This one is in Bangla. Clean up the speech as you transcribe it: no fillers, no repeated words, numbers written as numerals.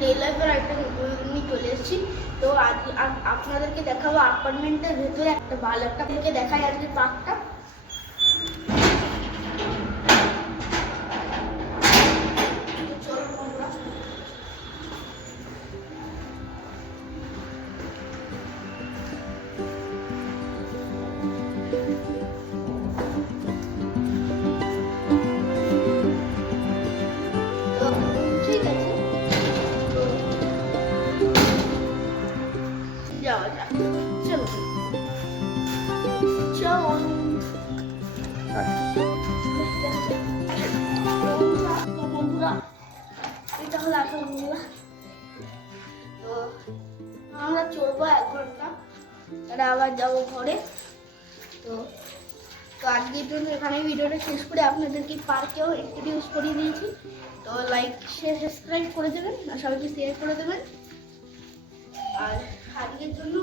ডে লাইফের একটা নিয়ে চলে এসেছি। তো আজ আপনাদেরকে দেখাবো অ্যাপার্টমেন্টের ভেতরে একটা ভালো একটা দেখাই আজকে পার্কটা। ঠিক আছে, যাওয়া যাক, চলো বন্ধুরা, এটা হলো আসল বন্ধুরা। তো আমরা চলবো 1 ঘন্টা, তারপরে আবার যাবো ঘরে। তো আজকের জন্য এখানে ভিডিওটা শেষ করে আপনাদেরকে পার্কেও ইন্ট্রোডিউস করে দিয়েছি। তো লাইক শেয়ার সাবস্ক্রাইব করে দেবেন আর সবাইকে শেয়ার করে দেবেন। আর আজকের জন্য